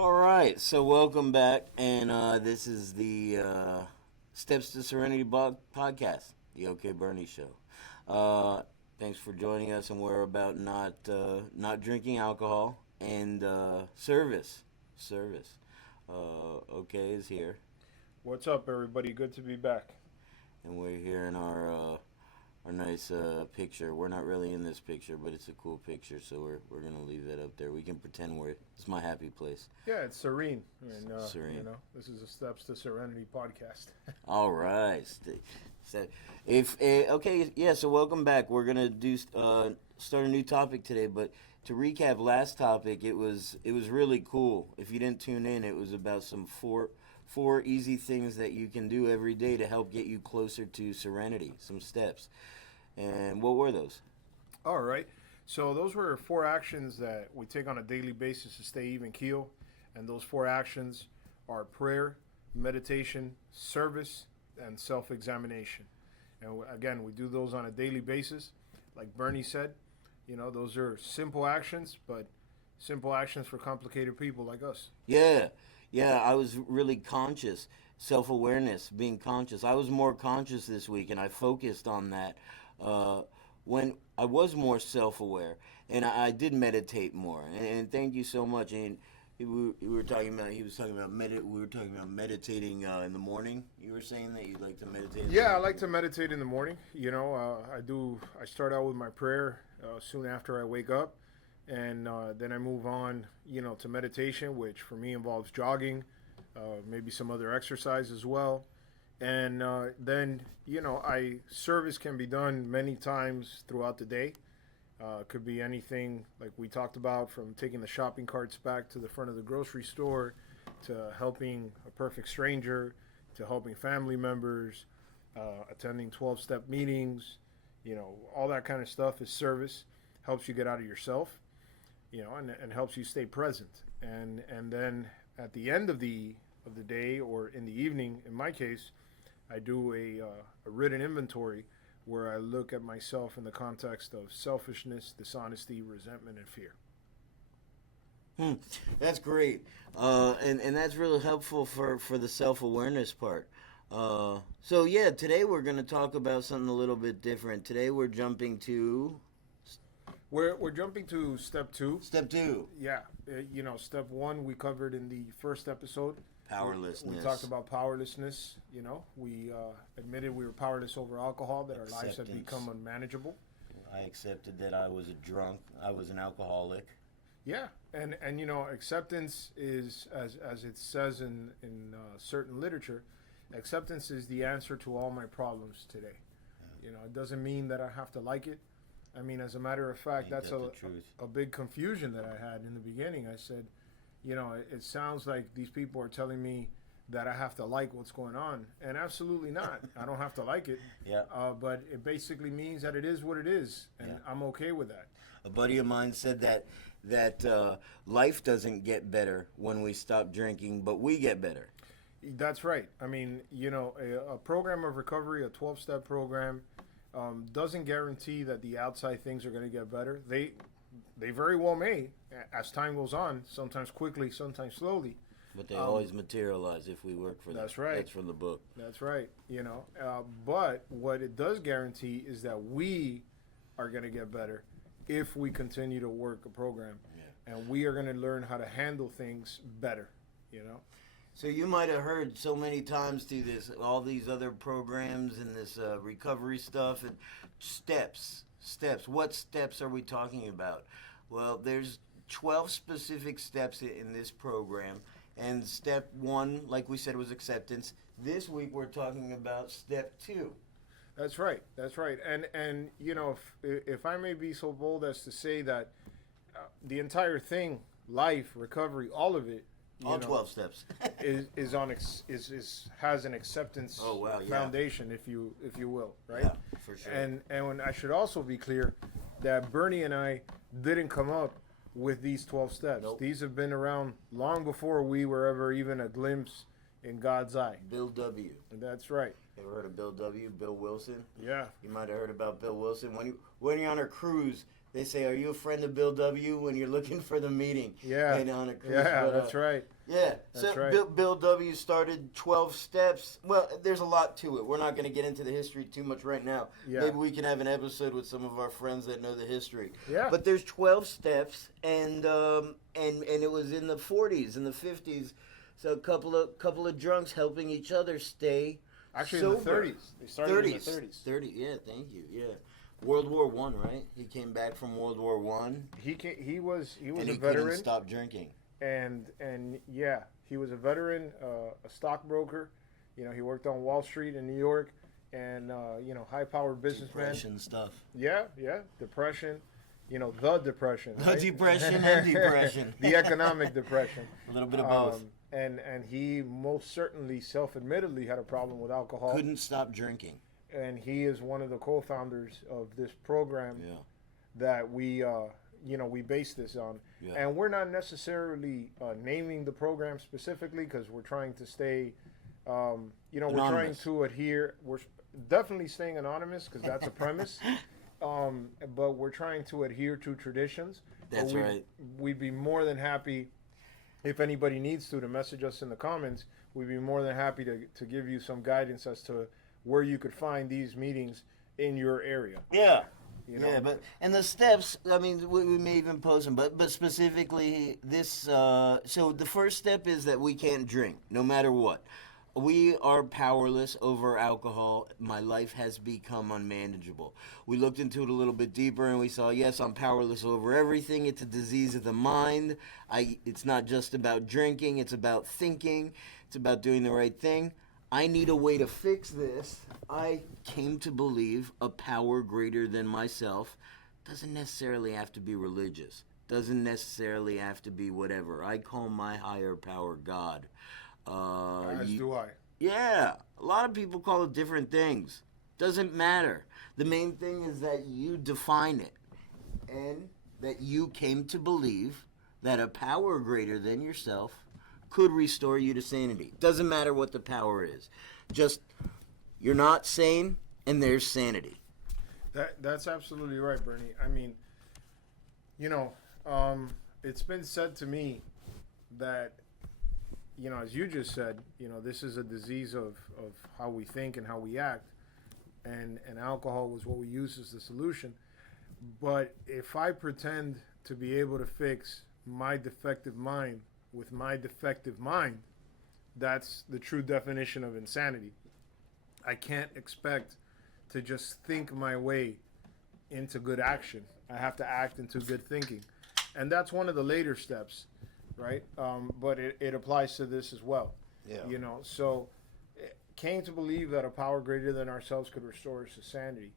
All right, so welcome back, and this is the Steps to Serenity podcast, the OK Brnie show. Thanks for joining us, and we're about not drinking alcohol and service. OK is here, What's up, everybody? Good to be back. and we're here in our nice picture. We're not really in this picture, but it's a cool picture, so we're gonna leave that up there. We can pretend it's my happy place. Yeah, it's serene, and Serene. this is a Steps to Serenity podcast. All right. So if okay, yeah. So welcome back. We're gonna do start a new topic today, but to recap last topic, it was really cool. If you didn't tune in, it was about some four easy things that you can do every day to help get you closer to serenity. Some steps. And what were those? All right. So those were 4 actions that we take on a daily basis to stay even keel, and those 4 actions are prayer, meditation, service, and self-examination. And again, we do those on a daily basis. Like Brnie said, those are simple actions, but simple actions for complicated people like us. Yeah, yeah. I was really conscious, self-awareness, being conscious. I was more conscious this week, and I focused on that. When I was more self-aware, and I did meditate more. And thank you so much. And we were talking about. He was talking about We were talking about meditating in the morning. You were saying that you'd like to meditate. Yeah, I like to meditate in the morning. I do. I start out with my prayer soon after I wake up, and then I move on, to meditation, which for me involves jogging, maybe some other exercise as well. And then, service can be done many times throughout the day. Could be anything like we talked about, from taking the shopping carts back to the front of the grocery store, to helping a perfect stranger, to helping family members, attending 12-step meetings, all that kind of stuff is service. Helps you get out of yourself, and helps you stay present. And then at the end of the day, or in the evening, in my case, I do a written inventory where I look at myself in the context of selfishness, dishonesty, resentment, and fear. That's great, and that's really helpful for the self-awareness part. So yeah, today we're going to talk about something a little bit different. Today we're jumping to We're jumping to step 2. step 2, Yeah, step 1 we covered in the first episode. powerlessness. We talked about powerlessness. We admitted we were powerless over alcohol, that our lives had Acceptance. become unmanageable. I accepted that I was a drunk. I was an alcoholic. Yeah, and acceptance is, as it says in certain literature, acceptance is the answer to all my problems today. It doesn't mean that I have to like it. I mean, as a matter of fact, Ain't that's that the truth? a big confusion that I had in the beginning. I said, it sounds like these people are telling me that I have to like what's going on, and absolutely not. I don't have to like it. Yeah. But it basically means that it is what it is, and Yeah. I'm okay with that. A buddy of mine said that life doesn't get better when we stop drinking, but we get better. That's right. I mean, a program of recovery, a 12-step program, doesn't guarantee that the outside things are going to get better. They very well may, as time goes on, sometimes quickly, sometimes slowly. But they always materialize if we work for them. That's right. That's from the book. That's right. But what it does guarantee is that we are going to get better if we continue to work a program. Yeah. And we are going to learn how to handle things better, So you might have heard so many times through all these other programs and this recovery stuff and steps. What steps are we talking about? Well, there's 12 specific steps in this program, and step 1, like we said, was acceptance. This week we're talking about step 2. That's right. That's right. And if I may be so bold as to say that the entire thing, life, recovery, all of it, All 12 steps. has an acceptance Oh, wow, yeah. foundation, if you will, right? Yeah, for sure. And when I should also be clear that Brnie and I didn't come up with these 12 steps. Nope. These have been around long before we were ever even a glimpse in God's eye. Bill W. That's right. Ever heard of Bill W? Bill Wilson? Yeah. You might have heard about Bill Wilson. When you're on a cruise, They say, "Are you a friend of Bill W?" when you're looking for the meeting. Yeah. And on a cruise. Yeah, But, that's right. Yeah. That's So right. Bill W started 12 steps. Well, there's a lot to it. We're not going to get into the history too much right now. Yeah. Maybe we can have an episode with some of our friends that know the history. Yeah. But there's 12 steps, and it was in the 40s and the 50s. So a couple of drunks helping each other stay Actually, sober. in the 30s. They started in the 30s. 30. Yeah, thank you. Yeah. World War One, right? He came back from World War One. He was And a he veteran. couldn't stop drinking. And yeah, he was a veteran, a stockbroker. You know, he worked on Wall Street in New York, and you know, high-powered businessman. Depression stuff. Yeah, depression. You know, the depression. The right? depression and depression. The economic depression. A little bit of both. And he most certainly, self-admittedly, had a problem with alcohol. Couldn't stop drinking. And he is one of the co-founders of this program Yeah. that we we base this on. Yeah. And we're not necessarily naming the program specifically because we're trying to stay, we're trying Anonymous. to adhere. We're definitely staying anonymous because that's a premise. But we're trying to adhere to traditions. That's right. We'd be more than happy if anybody needs to message us in the comments. We'd be more than happy to give you some guidance as to where you could find these meetings in your area. Yeah. You know? Yeah, but and the steps. I mean, we may even post them, but specifically this. So the first step is that we can't drink, no matter what. We are powerless over alcohol. My life has become unmanageable. We looked into it a little bit deeper, and we saw, yes, I'm powerless over everything. It's a disease of the mind. It's not just about drinking. It's about thinking. It's about doing the right thing. I need a way to fix this. I came to believe a power greater than myself. Doesn't necessarily have to be religious. Doesn't necessarily have to be whatever. I call my higher power God. As do I. Yeah, a lot of people call it different things. Doesn't matter. The main thing is that you define it, and that you came to believe that a power greater than yourself could restore you to sanity. Doesn't matter what the power is. Just, you're not sane, and there's sanity. That's absolutely right, Brnie. I mean, it's been said to me that, as you just said, this is a disease of how we think and how we act, and alcohol was what we use as the solution. But if I pretend to be able to fix my defective mind with my defective mind, that's the true definition of insanity. I can't expect to just think my way into good action. I have to act into good thinking. And that's one of the later steps, right? But it applies to this as well. Yeah. So came to believe that a power greater than ourselves could restore us to sanity.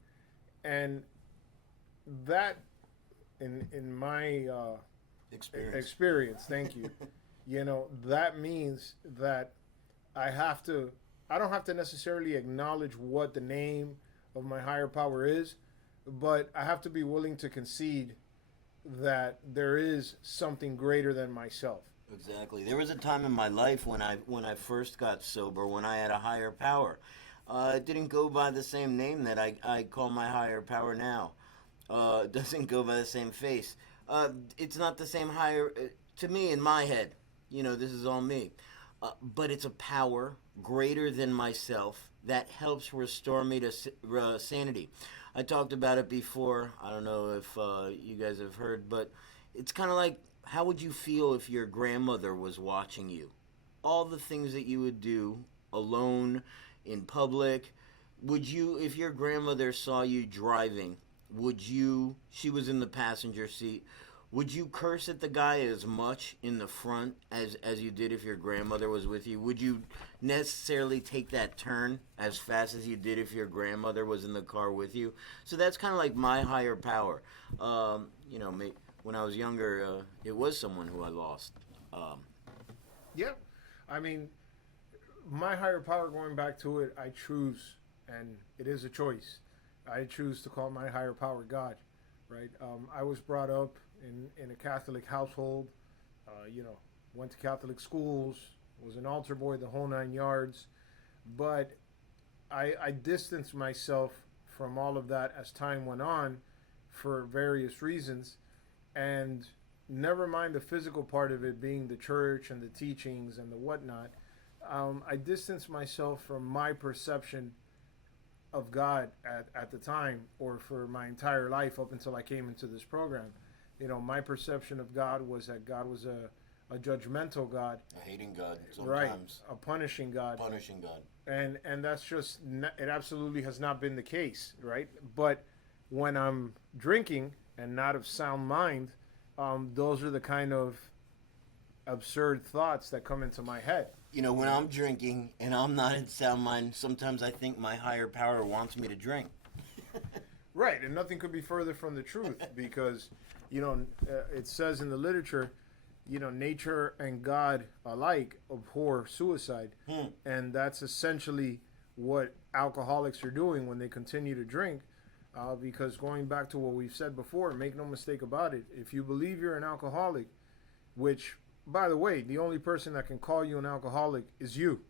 And that, in my experience, thank you, that means that I don't have to necessarily acknowledge what the name of my higher power is, but I have to be willing to concede that there is something greater than myself. Exactly. There was a time in my life when I first got sober, when I had a higher power. It didn't go by the same name that I call my higher power now. It doesn't go by the same face. It's not the same higher, to me, in my head. This is all me. But it's a power greater than myself that helps restore me to sanity. I talked about it before. I don't know if you guys have heard, but it's kind of like, how would you feel if your grandmother was watching you? All the things that you would do alone, in public. Would you, if your grandmother saw you driving, she was in the passenger seat, would you curse at the guy as much in the front as you did if your grandmother was with you? Would you necessarily take that turn as fast as you did if your grandmother was in the car with you? So that's kind of like my higher power. When I was younger, it was someone who I lost. Yeah. I mean, my higher power, going back to it, I choose, and it is a choice. I choose to call my higher power God, right? I was brought up in a Catholic household, went to Catholic schools, was an altar boy, the whole 9 yards. But I distanced myself from all of that as time went on for various reasons, and never mind the physical part of it being the church and the teachings and the whatnot. I distanced myself from my perception of God at the time, or for my entire life up until I came into this program. My perception of God was that God was a judgmental God, A hating God sometimes. right? A punishing God, Punishing God. and that's just it. Absolutely has not been the case, right? But when I'm drinking and not of sound mind, those are the kind of absurd thoughts that come into my head. When I'm drinking and I'm not in sound mind, sometimes I think my higher power wants me to drink. Right, and nothing could be further from the truth because, it says in the literature, nature and God alike abhor suicide. And that's essentially what alcoholics are doing when they continue to drink. Because going back to what we've said before, make no mistake about it, if you believe you're an alcoholic, which, by the way, the only person that can call you an alcoholic is you.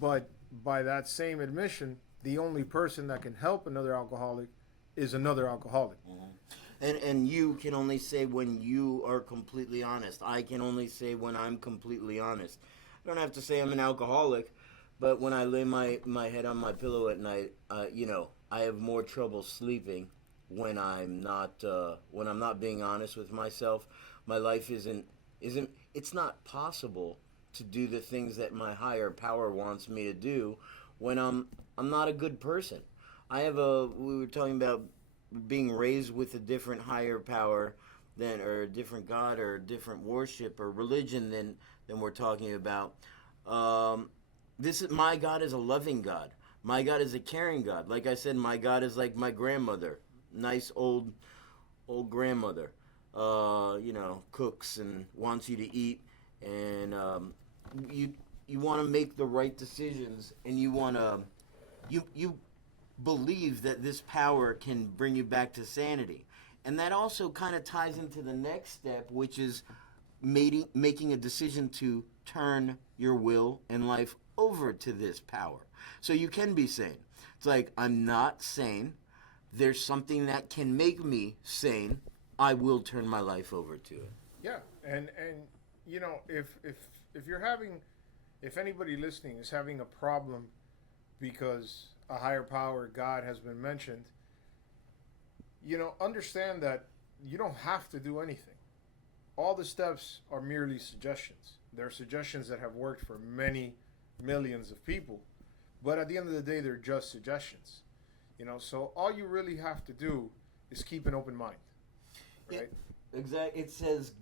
But by that same admission, the only person that can help another alcoholic is another alcoholic. And you can only say when you are completely honest. I can only say when I'm completely honest. I don't have to say I'm an alcoholic, but when I lay my head on my pillow at night, I have more trouble sleeping when I'm not being honest with myself. My life isn't it's not possible to do the things that my higher power wants me to do when I'm not a good person. We were talking about being raised with a different higher power or a different God or a different worship or religion than we're talking about. My God is a loving God. My God is a caring God. Like I said, my God is like my grandmother, nice old grandmother. Cooks and wants you to eat, and you want to make the right decisions, and you believe that this power can bring you back to sanity, and that also kind of ties into the next step, which is making a decision to turn your will and life over to this power, so you can be sane. It's like, I'm not sane. There's something that can make me sane. I will turn my life over to it. Yeah, and if anybody listening is having a problem because a higher power, God, has been mentioned, understand that you don't have to do anything. All the steps are merely suggestions. They're suggestions that have worked for many millions of people, but at the end of the day, they're just suggestions. So all you really have to do is keep an open mind. Right? Exactly. It says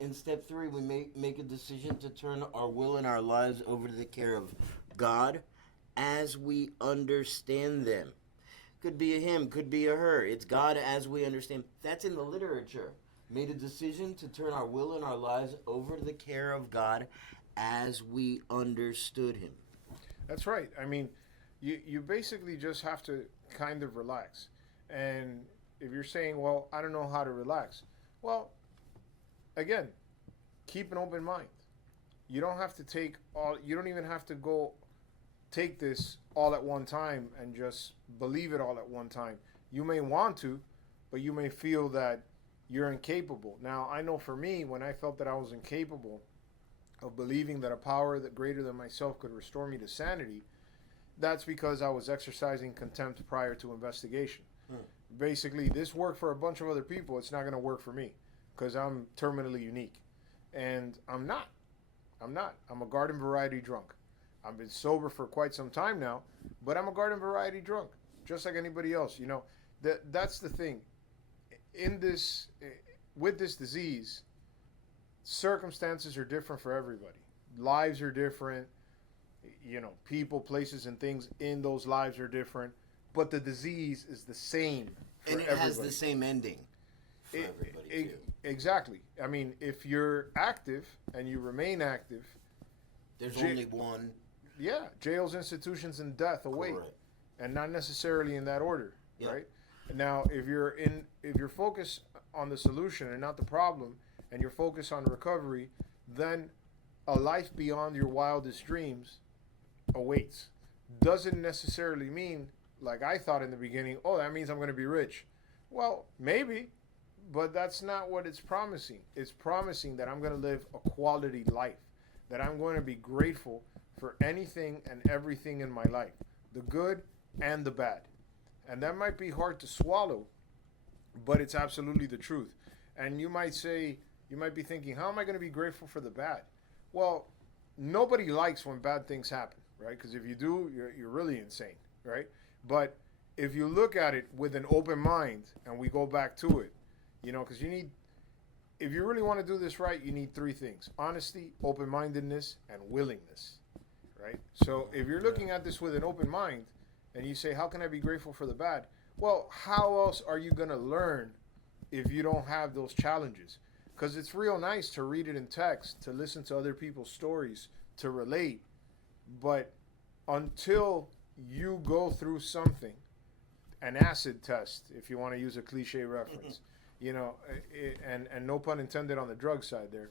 in step 3, we make a decision to turn our will and our lives over to the care of God as we understand them. Could be a him, could be a her. It's God as we understand. That's in the literature. Made a decision to turn our will and our lives over to the care of God as we understood him. That's right. I mean, you basically just have to kind of relax. And if you're saying, well, I don't know how to relax, well, again, keep an open mind. You don't have to you don't even have to go take this all at one time and just believe it all at one time. You may want to, but you may feel that you're incapable. Now, I know for me, when I felt that I was incapable of believing that a power that greater than myself could restore me to sanity, that's because I was exercising contempt prior to investigation. Basically, this worked for a bunch of other people. It's not going to work for me because I'm terminally unique. And I'm not. I'm a garden variety drunk. I've been sober for quite some time now, but I'm a garden variety drunk, just like anybody else. That's the thing. With this disease, circumstances are different for everybody. Lives are different. People, places, and things in those lives are different. But the disease is the same for everybody. And it has the same ending for everybody, too. Exactly. I mean, if you're active and you remain active, there's only one. Yeah, jails, institutions, and death await. Correct. And not necessarily in that order, Yep. right? Now, if you're focused on the solution and not the problem, and you're focused on recovery, then a life beyond your wildest dreams awaits. Doesn't necessarily mean, like I thought in the beginning, oh, that means I'm going to be rich. Well, maybe, but that's not what it's promising. It's promising that I'm going to live a quality life, that I'm going to be grateful for anything and everything in my life, the good and the bad. And that might be hard to swallow, but it's absolutely the truth. And you might say, you might be thinking, how am I going to be grateful for the bad? Well, nobody likes when bad things happen, right? Because if you do, you're really insane, right? But if you look at it with an open mind, and we go back to it, because you need, if you really want to do this right, you need three things: honesty, open mindedness, and willingness, right? So if you're looking at this with an open mind, and you say, how can I be grateful for the bad? Well, how else are you going to learn if you don't have those challenges? Because it's real nice to read it in text, to listen to other people's stories, to relate. But until you go through something, an acid test, if you want to use a cliche reference, and no pun intended on the drug side there,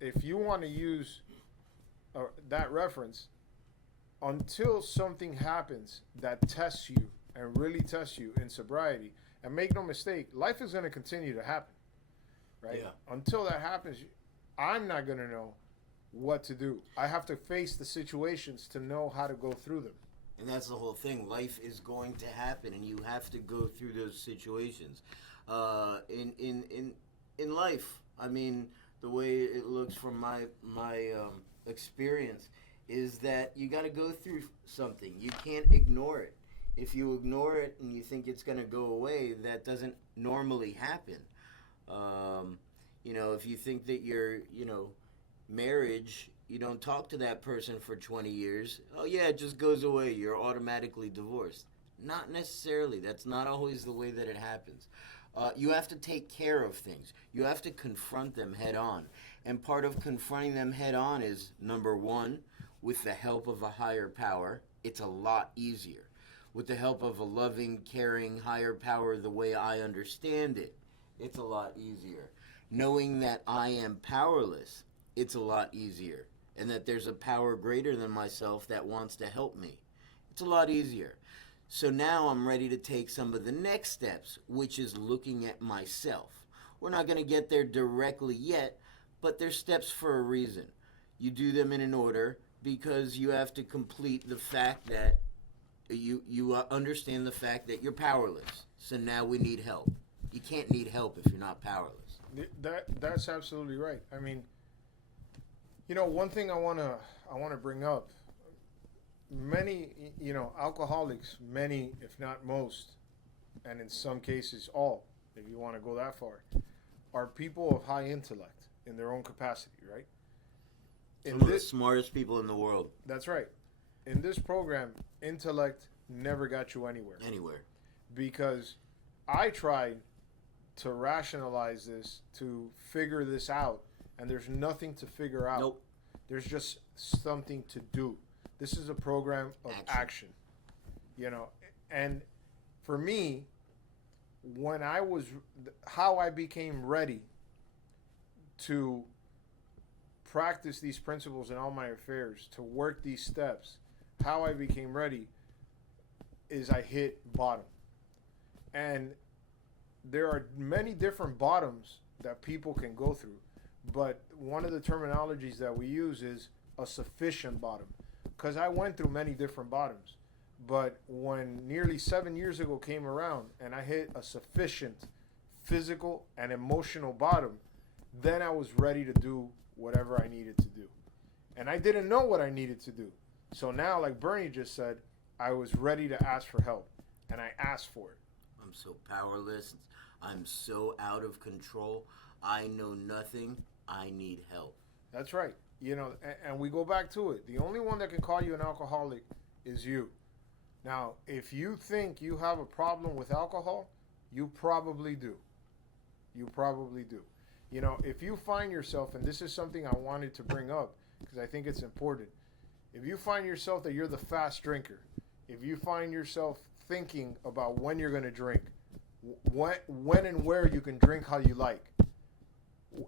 if you want to use that reference, until something happens that tests you and really tests you in sobriety, and make no mistake, life is going to continue to happen, right? Yeah. Until that happens, I'm not going to know what to do. I have to face the situations to know how to go through them. And that's the whole thing. Life is going to happen, and you have to go through those situations. In life, I mean, the way it looks from my experience is that you got to go through something. You can't ignore it. If you ignore it and you think it's going to go away, that doesn't normally happen. If you think that your, marriage, you don't talk to that person for 20 years, oh yeah, it just goes away. You're automatically divorced. Not necessarily. That's not always the way that it happens. You have to take care of things. You have to confront them head on. And part of confronting them head on is, number one, with the help of a higher power, it's a lot easier. With the help of a loving, caring, higher power the way I understand it, it's a lot easier. Knowing that I am powerless, it's a lot easier. And that there's a power greater than myself that wants to help me. It's a lot easier. So now I'm ready to take some of the next steps, which is looking at myself. We're not going to get there directly yet, but there's steps for a reason. You do them in an order because you have to complete the fact that you understand the fact that you're powerless. So now we need help. You can't need help if you're not powerless. That's absolutely right. I mean, one thing I wanna bring up. Many, alcoholics, many, if not most, and in some cases all, if you want to go that far, are people of high intellect in their own capacity, right? Some of the smartest people in the world. That's right. In this program, intellect never got you anywhere. Because I tried to rationalize this, to figure this out, and there's nothing to figure out. Nope. There's just something to do. This is a program of action. And for me, how I became ready to practice these principles in all my affairs, to work these steps, how I became ready is I hit bottom. And there are many different bottoms that people can go through, but one of the terminologies that we use is a sufficient bottom, because I went through many different bottoms. But when nearly 7 years ago came around and I hit a sufficient physical and emotional bottom, then I was ready to do whatever I needed to do. And I didn't know what I needed to do. So now, like Brnie just said, I was ready to ask for help, and I asked for it. I'm so powerless. I'm so out of control. I know nothing. I need help. That's right. And we go back to it. The only one that can call you an alcoholic is you. Now, if you think you have a problem with alcohol, you probably do. You probably do. If you find yourself, and this is something I wanted to bring up because I think it's important. If you find yourself that you're the fast drinker, if you find yourself thinking about when you're going to drink, when and where you can drink how you like,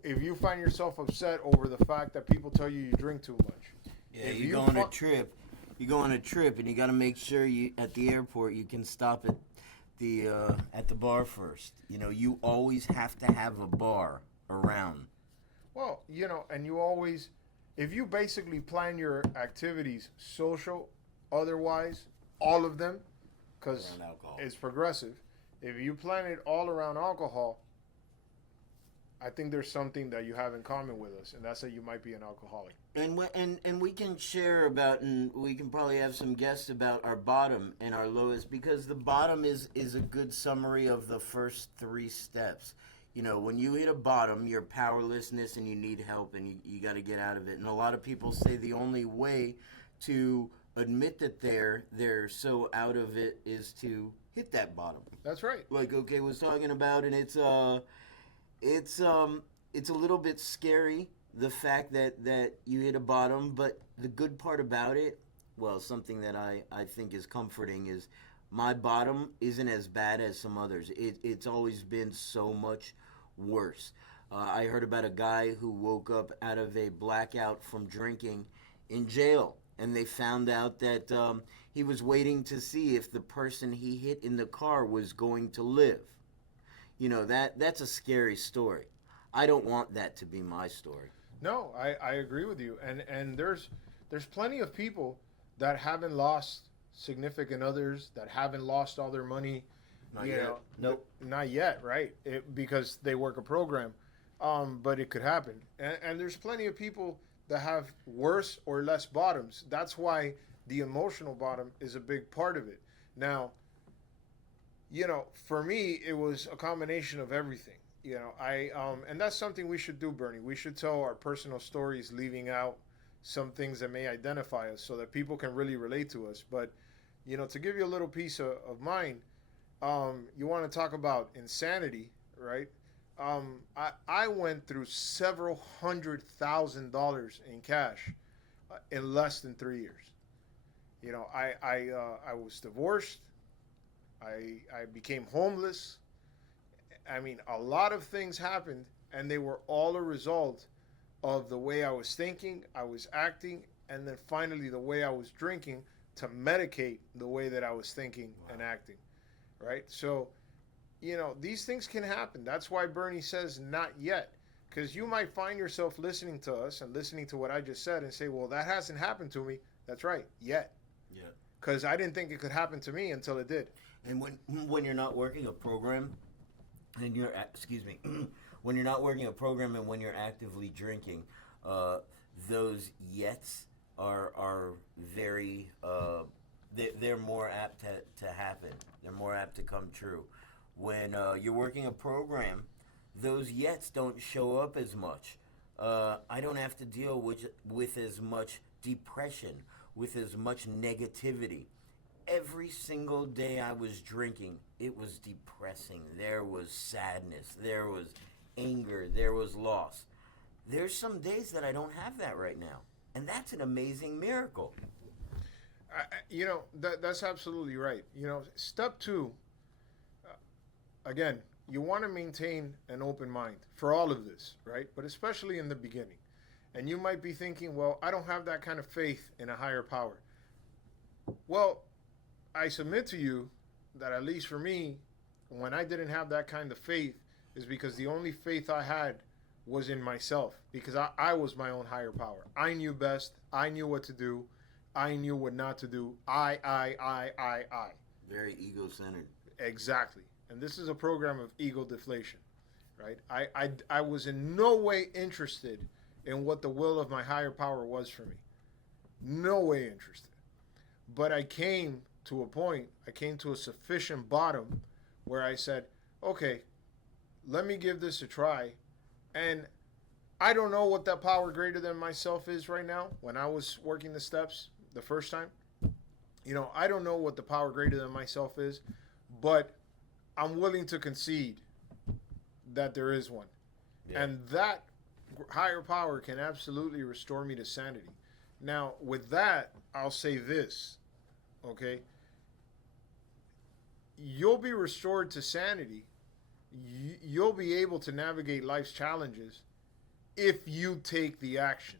if you find yourself upset over the fact that people tell you drink too much. Yeah, you go on a trip and you got to make sure at the airport you can stop at at the bar first. You know, you always have to have a bar around. Well, and you always, if you basically plan your activities, social, otherwise, all of them, because Around alcohol. it's progressive. If you plan it all around alcohol, I think there's something that you have in common with us, and that's that you might be an alcoholic. And we can share about, and we can probably have some guests about our bottom and our lowest, because the bottom is a good summary of the first three steps. You know, when you hit a bottom, you're powerlessness and you need help, and you got to get out of it. And a lot of people say the only way to admit that they're so out of it is to hit that bottom. That's right. Like OK was talking about, and it's a little bit scary, the fact that you hit a bottom, but the good part about it, well, something that I think is comforting, is my bottom isn't as bad as some others. It's always been so much worse. I heard about a guy who woke up out of a blackout from drinking in jail, and they found out that he was waiting to see if the person he hit in the car was going to live. You know, that's a scary story. I don't want that to be my story. No, I agree with you. And there's plenty of people that haven't lost significant others, that haven't lost all their money. Not yet. Nope. Not yet, right? Because they work a program. But it could happen. And there's plenty of people that have worse or less bottoms. That's why the emotional bottom is a big part of it. Now, for me, it was a combination of everything. And that's something we should do, Brnie. We should tell our personal stories, leaving out some things that may identify us, so that people can really relate to us. But, to give you a little piece of mine, you want to talk about insanity, right? I went through several $100,000 in cash in less than 3 years. I was divorced. I became homeless. I mean, a lot of things happened, and they were all a result of the way I was thinking, I was acting, and then finally the way I was drinking to medicate the way that I was thinking and acting, right? So, these things can happen. That's why Brnie says not yet, because you might find yourself listening to us and listening to what I just said and say, well, that hasn't happened to me. That's right, yet. Yeah. Because I didn't think it could happen to me until it did. And when you're not working a program, and when you're not working a program and when you're actively drinking, those yets are very they're more apt to happen. They're more apt to come true. When you're working a program, those yets don't show up as much. I don't have to deal with as much depression, with as much negativity. Every single day I was drinking, it was depressing. There was sadness. There was anger. There was loss. There's some days that I don't have that right now. And that's an amazing miracle. That's absolutely right. Step two, again, you want to maintain an open mind for all of this, right? But especially in the beginning. And you might be thinking, well, I don't have that kind of faith in a higher power. Well, I submit to you that, at least for me, when I didn't have that kind of faith, is because the only faith I had was in myself, because I was my own higher power. I knew best. I knew what to do. I knew what not to do. I. Very ego-centered. Exactly. And this is a program of ego deflation, right? I was in no way interested in what the will of my higher power was for me. No way interested. But I came to a point, I came to a sufficient bottom where I said, okay, let me give this a try. And I don't know what that power greater than myself is right now. When I was working the steps the first time, I don't know what the power greater than myself is, but I'm willing to concede that there is one. Yeah. And that higher power can absolutely restore me to sanity. Now, with that, I'll say this, okay? You'll be restored to sanity. You'll be able to navigate life's challenges if you take the action,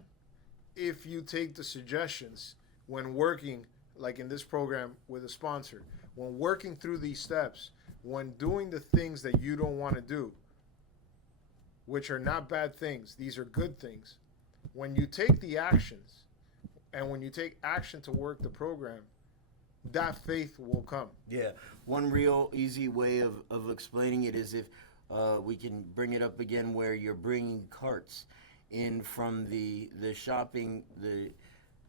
if you take the suggestions when working, like in this program with a sponsor, when working through these steps, when doing the things that you don't want to do, which are not bad things, these are good things. When you take the actions and when you take action to work the program, that faith will come. Yeah. One real easy way of explaining it is if we can bring it up again where you're bringing carts in from the shopping,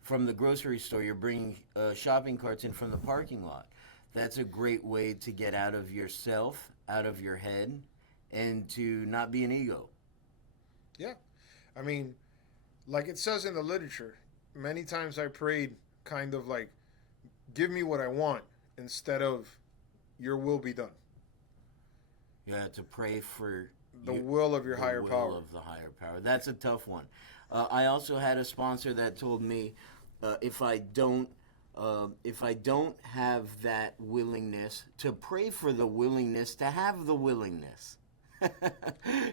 from the grocery store. You're bringing shopping carts in from the parking lot. That's a great way to get out of yourself, out of your head, and to not be an ego. Yeah. I mean, like it says in the literature, many times I prayed kind of like, give me what I want instead of your will be done. Yeah, to pray for The will of your higher will power. of the higher power. That's a tough one. I also had a sponsor that told me if I don't have that willingness to pray for the willingness to have the willingness.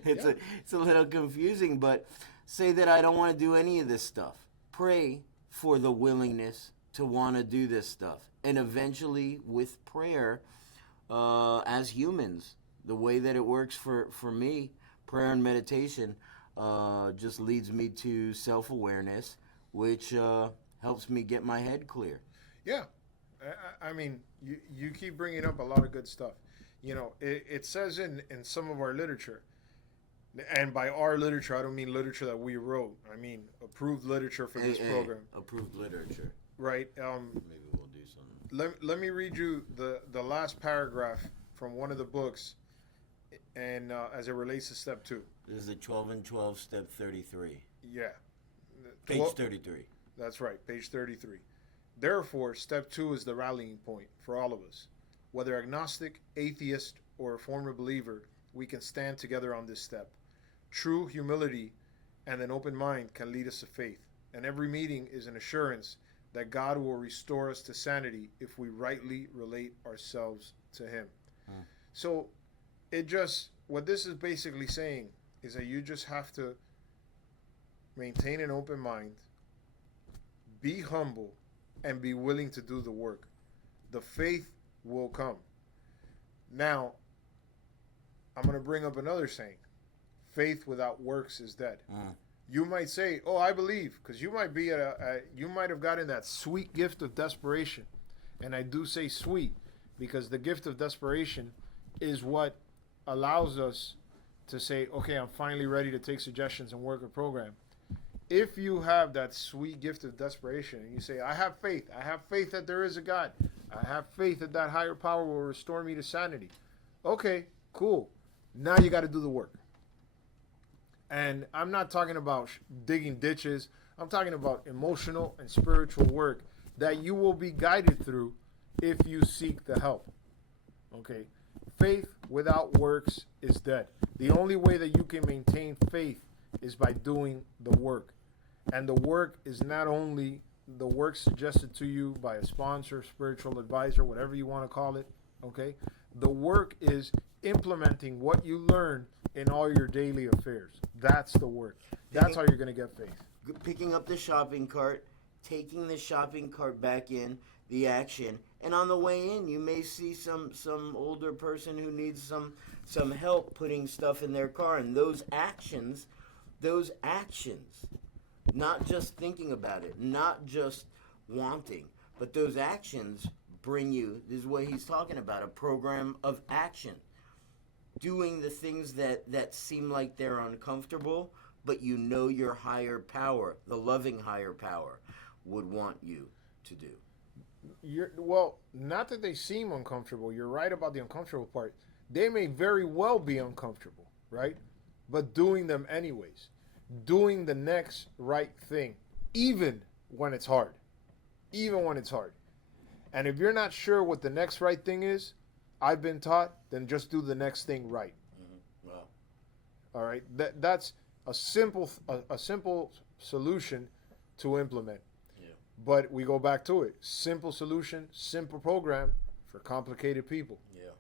It's a little confusing, but say that I don't want to do any of this stuff. Pray for the willingness to want to do this stuff, and eventually with prayer, as humans, the way that it works for me, prayer and meditation just leads me to self-awareness, which helps me get my head clear. Yeah. I mean, you keep bringing up a lot of good stuff. You know, it says in some of our literature, and by our literature, I don't mean literature that we wrote. I mean approved literature for this program. Approved literature. Right. Maybe we'll do something. Let me read you the last paragraph from one of the books, and as it relates to step 2. This is the 12 and 12, step 33. Yeah. Page 33. That's right, page 33. Therefore, step 2 is the rallying point for all of us. Whether agnostic, atheist, or a former believer, we can stand together on this step. True humility and an open mind can lead us to faith, and every meeting is an assurance that God will restore us to sanity if we rightly relate ourselves to Him. So, what this is basically saying is that you just have to maintain an open mind, be humble, and be willing to do the work. The faith will come. Now, I'm going to bring up another saying. Faith without works is dead. You might say, "Oh, I believe," because you might be you might have gotten that sweet gift of desperation, and I do say sweet because the gift of desperation is what allows us to say, "Okay, I'm finally ready to take suggestions and work a program." If you have that sweet gift of desperation and you say, I have faith that there is a God, I have faith that that higher power will restore me to sanity. Okay, cool. Now you got to do the work. And I'm not talking about digging ditches. I'm talking about emotional and spiritual work that you will be guided through if you seek the help. Okay? Faith without works is dead. The only way that you can maintain faith is by doing the work. And the work is not only the work suggested to you by a sponsor, spiritual advisor, whatever you want to call it, okay? The work is implementing what you learn in all your daily affairs. That's the work. That's how you're going to get faith. Picking up the shopping cart, taking the shopping cart back in, the action, and on the way in, you may see some older person who needs some help putting stuff in their car, and those actions, not just thinking about it, not just wanting, but those actions bring you, this is what he's talking about, a program of action. Doing the things that seem like they're uncomfortable, but you know your higher power, the loving higher power, would want you to do. Well, not that they seem uncomfortable. You're right about the uncomfortable part. They may very well be uncomfortable, right? But doing them anyways. Doing the next right thing, even when it's hard. Even when it's hard. And if you're not sure what the next right thing is, I've been taught, then just do the next thing right. Mm-hmm. Wow. All right? That's a simple solution to implement. Yeah. But we go back to it. Simple solution, simple program for complicated people. Yeah.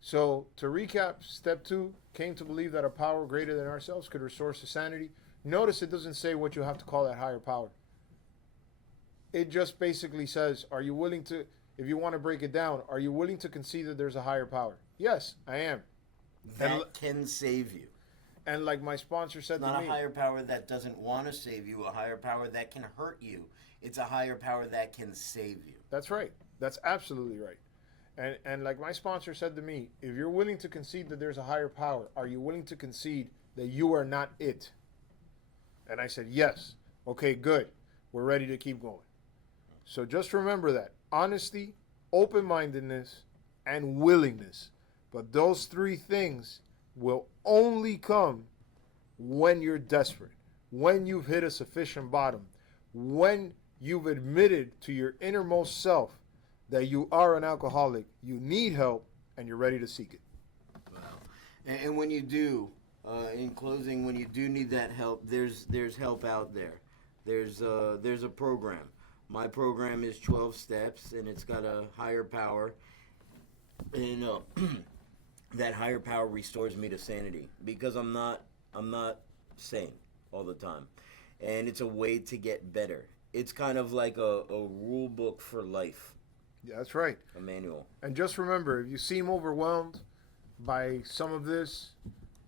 So to recap, step 2, came to believe that a power greater than ourselves could restore us to sanity. Notice it doesn't say what you have to call that higher power. It just basically says, are you willing to, if you want to break it down, are you willing to concede that there's a higher power? Yes, I am. That can save you. And like my sponsor said Not to a me, higher power that doesn't want to save you, a higher power that can hurt you. It's a higher power that can save you. that's right. That's absolutely right. And like my sponsor said to me, if you're willing to concede that there's a higher power, are you willing to concede that you are not it? And I said, yes. Okay, good. We're ready to keep going. So just remember that honesty, open mindedness, and willingness. But those three things will only come when you're desperate, when you've hit a sufficient bottom, when you've admitted to your innermost self that you are an alcoholic, you need help, and you're ready to seek it. Wow. And when you do, in closing, when you do need that help, there's help out there. There's a program. My program is 12 steps, and it's got a higher power. And that higher power restores me to sanity because I'm not sane all the time, and it's a way to get better. It's kind of like a rule book for life, Yeah, that's right. a manual. And just remember, if you seem overwhelmed by some of this,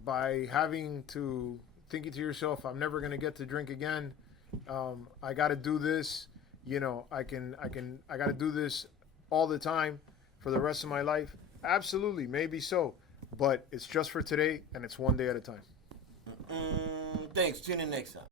by having to thinking to yourself, "I'm never going to get to drink again. I got to do this. I got to do this all the time for the rest of my life." Absolutely, maybe so, but it's just for today, and it's one day at a time. Thanks. Tune in next time.